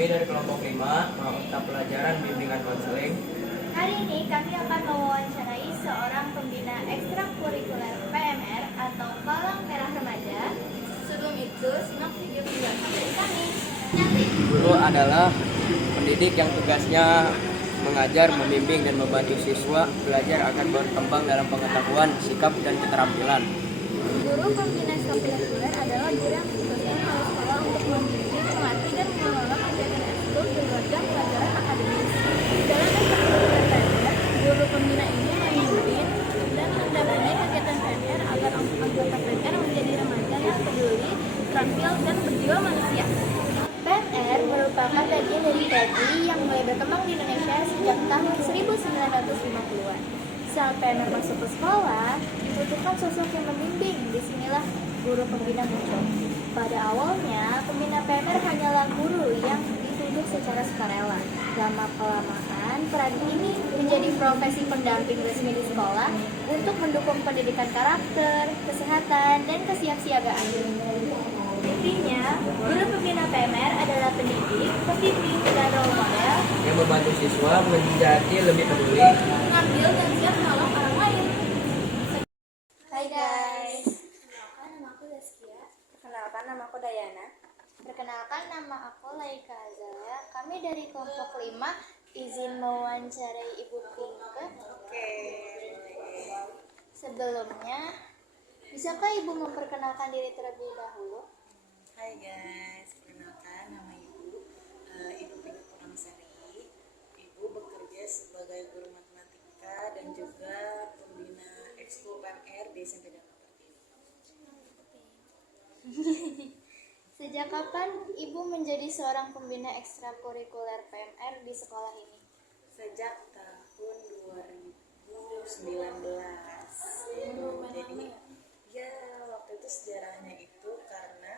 Kami dari kelompok 5 mata pelajaran bimbingan konseling. Hari ini kami akan mewawancarai seorang pembina ekstrakurikuler PMR atau Palang Merah Remaja. Sebelum itu, simak video penjelasan dari kami. Guru adalah pendidik yang tugasnya mengajar, membimbing, dan membantu siswa belajar agar berkembang dalam pengetahuan, sikap, dan keterampilan. Guru pembina ekstrakurikuler adalah guru yang ditugaskan oleh sekolah untuk membimbing, melatih, dan mengelola kegiatan ekskul berbagai pelajaran akademis. Dalam ekstrakurikuler PMR, guru pembina ini memimpin dan mendampingi kegiatan PMR agar anggota PMR menjadi remaja yang peduli, terampil, dan berjiwa manusia. PMR merupakan bagian dari TNI yang mulai berkembang di Indonesia sejak tahun 1950-an. Saat PMR masuk ke sekolah, dibutuhkan sosok yang membimbing. Disinilah guru pembina muncul. Pada awalnya, pembina PMR hanyalah guru yang dituduh secara sukarela. Lama-kelamaan, peran ini menjadi profesi pendamping resmi di sekolah untuk mendukung pendidikan karakter, kesehatan, dan kesiapsiagaan. Intinya, guru pembina PMR adalah pendidik, pembimbing, dan role model Yang membantu siswa menjadi lebih peduli. mengambil dan siap menolong orang lain. Hai guys, perkenalkan nama aku Zaskia. Perkenalkan, nama aku Dayana. Perkenalkan nama aku Laika Azalia. Kami dari kelompok 5 izin mewawancarai Ibu Pinke. Oke. Sebelumnya, bisakah Ibu memperkenalkan diri terlebih dahulu? Hai guys, perkenalkan nama Ibu Ibu Pinky Purnamasari. Ibu bekerja sebagai guru matematika dan juga pembina ekskul PMR di SMP Dharma Bakti. Sejak kapan Ibu menjadi seorang pembina ekstrakurikuler PMR di sekolah ini? Sejak tahun 2019. Jadi ya waktu itu sejarahnya itu karena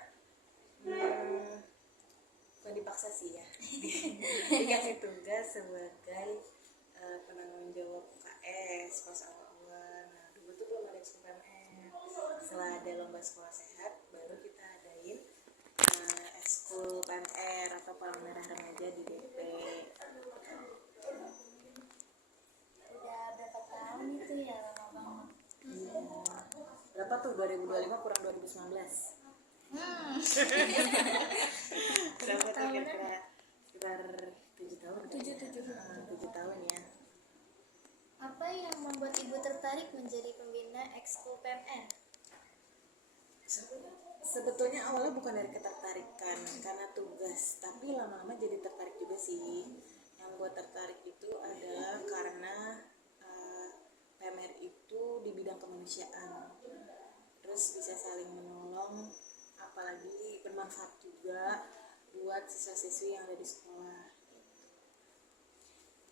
bukan dipaksa sih ya. Dikasih tugas sebagai penanggung jawab UKS pas awal-awal. Nah dulu tuh belum ada ekskul PMR. Setelah ada lomba sekolah sehat, baru kita adain ekskul PMR atau Palang Merah Remaja di DP. Udah berapa tahun itu ya, lama banget. Iya. Berapa tuh 2025 kurang 2019? Berapa tuh kira-kira? Sekitar 7 tahun. 7 tahun ya. Apa yang membuat Ibu tertarik menjadi pembina ekskul PMR? Sebetulnya awalnya bukan dari ketertarikan karena tugas, tapi lama-lama jadi tertarik juga sih. Yang buat tertarik itu adalah karena PMR itu di bidang kemanusiaan, terus bisa saling menolong, apalagi bermanfaat juga buat siswa-siswi yang ada di sekolah.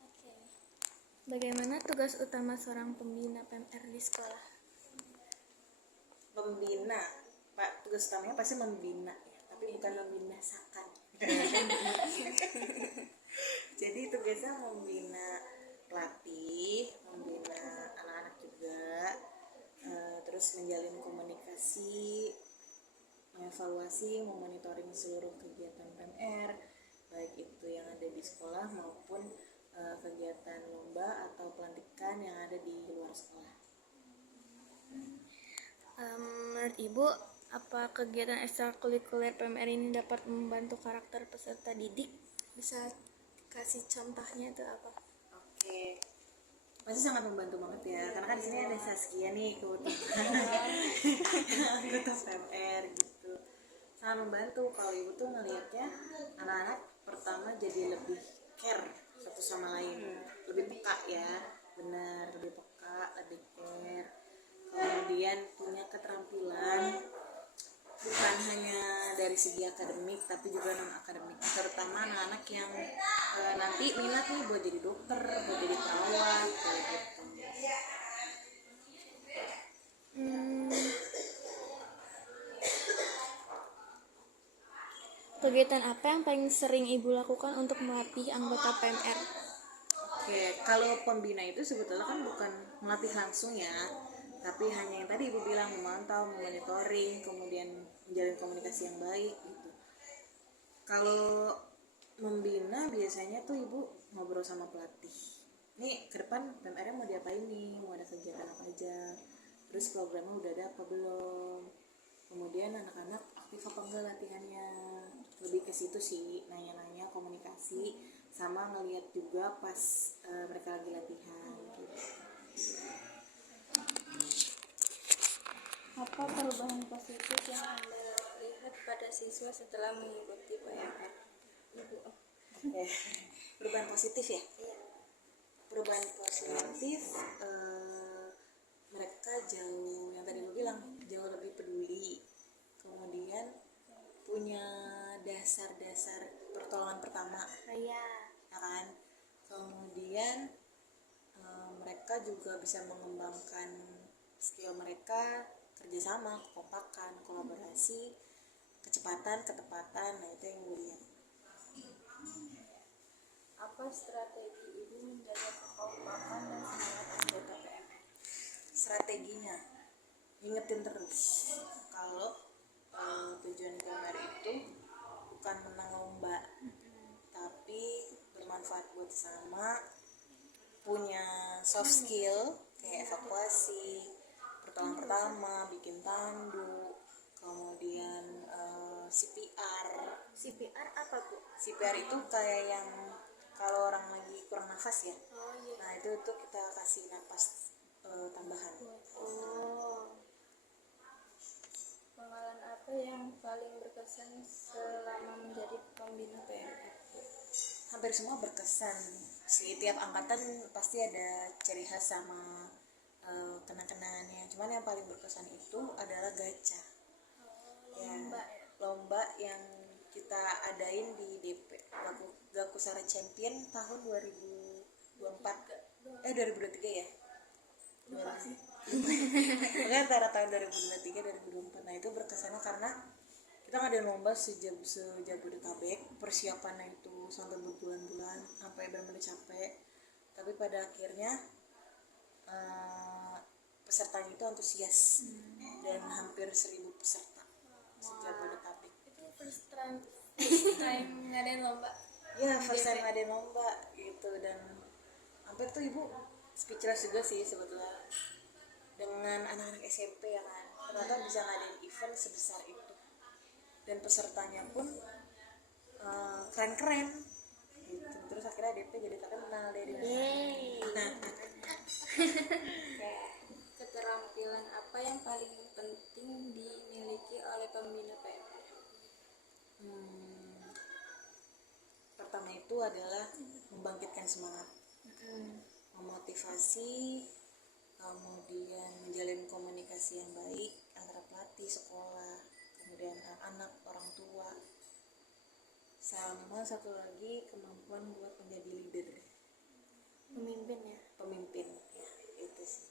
Oke. Bagaimana tugas utama seorang pembina PMR di sekolah? Pembina, Pak, tugas utamanya pasti membina ya, tapi bukan membinasakan. Jadi tugasnya membina pelatih, membina anak-anak juga, terus menjalin komunikasi, mengevaluasi, memonitoring seluruh kegiatan PMR, baik itu yang ada di sekolah maupun kegiatan lomba atau pelantikan yang ada di luar sekolah. Menurut Ibu, apa kegiatan ekstrakurikuler PMR ini dapat membantu karakter peserta didik? Bisa kasih contohnya itu apa? Oke, pasti sangat membantu banget ya, karena kan di sini ada Saskia nih kebetulan anggota PMR gitu. Sangat membantu kalau ibu tuh ngelihatnya anak-anak pertama jadi lebih care satu sama lain, lebih peka ya, benar, lebih peka, lebih care. Kemudian punya keterampilan bukan hanya dari segi akademik tapi juga non akademik, terutama anak-anak yang nanti minat nih buat jadi dokter, buat jadi perawat kayak gitu. Kegiatan apa yang paling sering Ibu lakukan untuk melatih anggota PMR? Oke, kalau pembina itu sebetulnya kan bukan melatih langsung ya, tapi hanya yang tadi ibu bilang, memantau, memonitoring, kemudian menjalin komunikasi yang baik gitu. Kalau membina biasanya tuh ibu ngobrol sama pelatih. Nih ke depan PMR mau diapain nih, mau ada kegiatan apa aja, terus programnya udah ada apa belum, kemudian anak-anak aktif apa enggak latihannya, lebih ke situ sih, nanya-nanya, komunikasi, sama ngeliat juga pas mereka lagi latihan gitu. Apa perubahan positif yang Anda lihat pada siswa setelah mengikuti PMR? Ibu. Oke. Perubahan positif ya? Perubahan positif, mereka jauh, yang tadi gue bilang, jauh lebih peduli, kemudian punya dasar-dasar pertolongan pertama, Iya. ya kan? Kemudian mereka juga bisa mengembangkan skill mereka, kerjasama, kekompakan, kolaborasi, kecepatan, ketepatan. Nah itu yang gue lihat. Apa strategi ibu menjaga kekompakan dan semangat anggota PMR? Strateginya ingetin terus kalau tujuan PMR itu bukan menang lomba, tapi bermanfaat buat sama, punya soft skill kayak evakuasi, pertolongan pertama, bikin tandu, kemudian CPR. CPR apa, Bu? CPR itu kayak yang kalau orang lagi kurang nafas ya. Oh iya. Nah itu kita kasih napas tambahan. Oh. Pengalaman apa yang paling berkesan selama menjadi pembina PMR? Hampir semua berkesan sih, tiap angkatan pasti ada ciri khas sama kenang-kenangannya. Cuman yang paling berkesan itu adalah gacha. Lomba ya? Lomba yang kita adain di DP Gakusara Champion tahun 2023 ya. Lupa sih. Pokoknya antara tahun 2023 2024. Nah itu berkesannya karena kita ngadain lomba sejabodetabek, persiapannya itu sampai berbulan-bulan, sampai benar-benar capek, tapi pada akhirnya pesertanya itu antusias dan hampir 1.000 peserta sejabodetabek. Itu first time ngadain lomba. Ya first time ngadain lomba gitu, dan hampir tuh ibu speechless juga sih sebetulnya dengan anak-anak SMP ya kan, ternyata bisa ngadain event sebesar itu dan pesertanya pun keren-keren gitu. Terus akhirnya DP jadi terkenal deh. Keterampilan apa yang paling penting dimiliki oleh pembina PMR? Pertama itu adalah membangkitkan semangat, memotivasi, kemudian menjalin komunikasi yang baik antara pelatih, sekolah, kemudian anak-anak, orang tua, sama satu lagi kemampuan buat menjadi leader, pemimpin ya, itu sih.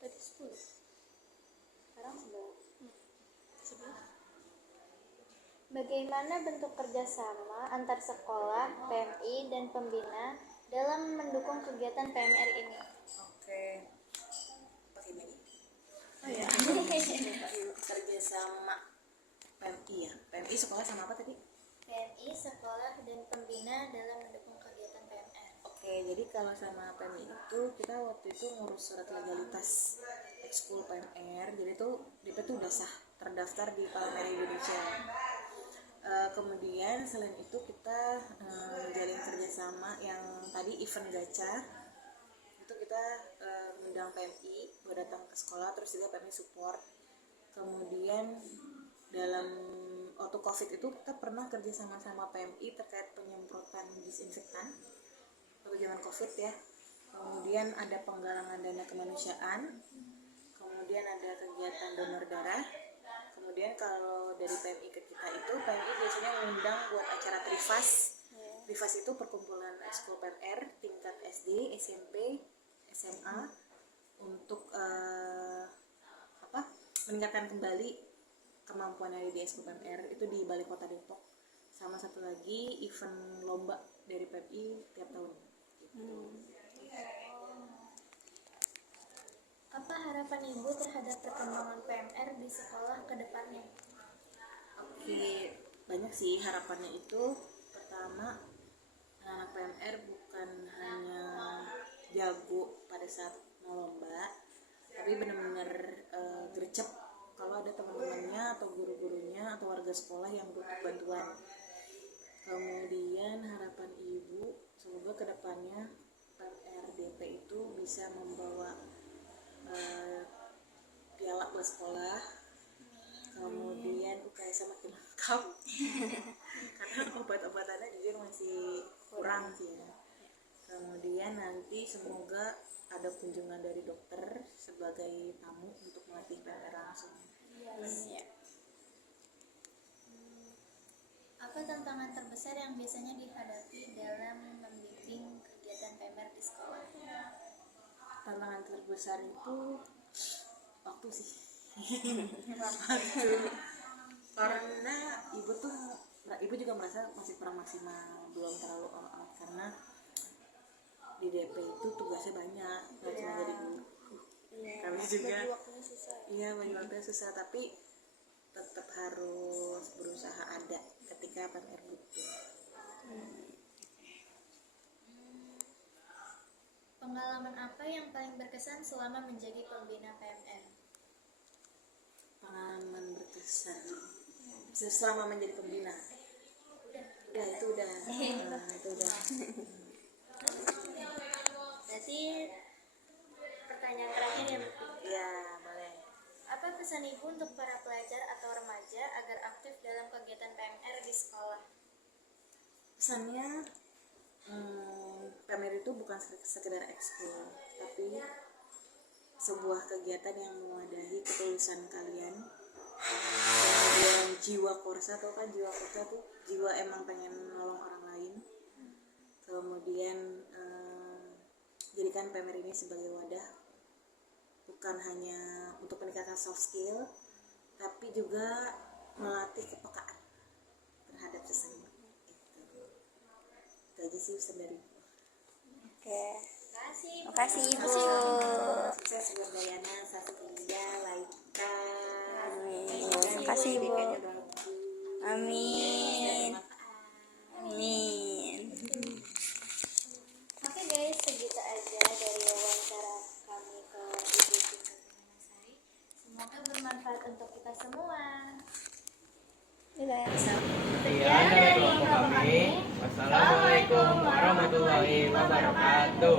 Tadi 10. Sekarang 11. Bagaimana bentuk kerjasama antar sekolah, PMI, dan pembina dalam mendukung kegiatan PMR ini? Oke, pakai ini. Oh ya. Kerjasama PMI ya. PMI sekolah sama apa tadi? PMI, sekolah, dan pembina dalam mendukung kegiatan PMR. Oke, jadi kalau sama PMI itu kita waktu itu ngurus surat legalitas ekskul PMR. Jadi tuh DP tuh udah sah terdaftar di Palang Merah Indonesia. Kemudian selain itu kita menjalin kerjasama yang tadi event gacha itu kita mengundang PMI buat datang ke sekolah, terus juga PMI support. Kemudian dalam waktu COVID itu kita pernah kerjasama sama PMI terkait penyemprotan disinfektan waktu zaman COVID ya. Kemudian ada penggalangan dana kemanusiaan, kemudian ada kegiatan donor darah. Kemudian kalau dari PMI ke kita itu, PMI biasanya mengundang buat acara Trifas. Trifas itu perkumpulan ekskul PMR tingkat SD, SMP, SMA untuk meningkatkan kembali kemampuan yang ada di ekskul PMR itu di Balai Kota Depok. Sama satu lagi event lomba dari PMI tiap tahun. Apa harapan Ibu terhadap perkembangan PMR di sekolah ke depannya? Oke, banyak sih harapannya itu. Pertama, anak PMR bukan hanya jago pada saat mau lomba, tapi benar-benar gercep kalau ada teman-temannya atau guru-gurunya atau warga sekolah yang butuh bantuan. Kemudian harapan Ibu semoga kedepannya PMRDP itu bisa membawa piala buat sekolah, kemudian UKS makin lengkap karena obat-obatannya jujur masih kurang sih ya. Kemudian nanti semoga ada kunjungan dari dokter sebagai tamu untuk melatih PMR langsung. Apa tantangan terbesar yang biasanya dihadapi dalam membimbing kegiatan PMR di sekolah? Tantangan terbesar itu waktu sih. Waktu. Karena ibu juga merasa masih kurang maksimal, belum terlalu all out karena di DP itu tugasnya banyak, nggak cuma jadi guru. Kami juga iya bagi waktunya susah, tapi tetap harus berusaha ada ketika PMR butuh. Pengalaman apa yang paling berkesan selama menjadi pembina PMR? Pengalaman berkesan selama menjadi pembina. Itu udah. Berarti pertanyaan terakhir ya, Bu. Ya, boleh. Apa pesan Ibu untuk para pelajar atau remaja agar aktif dalam kegiatan PMR di sekolah? Pesannya PMR itu bukan sekedar ekskul, tapi sebuah kegiatan yang mewadahi ketulusan kalian, kemudian jiwa korsa. Tau kan jiwa korsa tuh jiwa emang pengen nolong orang lain. Kemudian jadikan PMR ini sebagai wadah bukan hanya untuk meningkatkan soft skill, tapi juga melatih kepekaan terhadap sesama. Itu aja sih pesan dari Ibu. Oke. Terima Makasih Ibu. Sukses buat Dayana, Saskia, Laika. Amin. Makasih Ibu. Kayaknya bagus. Amin. Amin. Oke guys, segitu aja dari wawancara kami ke Ibu Cinta Sari. Semoga bermanfaat untuk kita semua. Dadah. Sekian dari kelompok kami. Wassalamualaikum warahmatullahi wabarakatuh.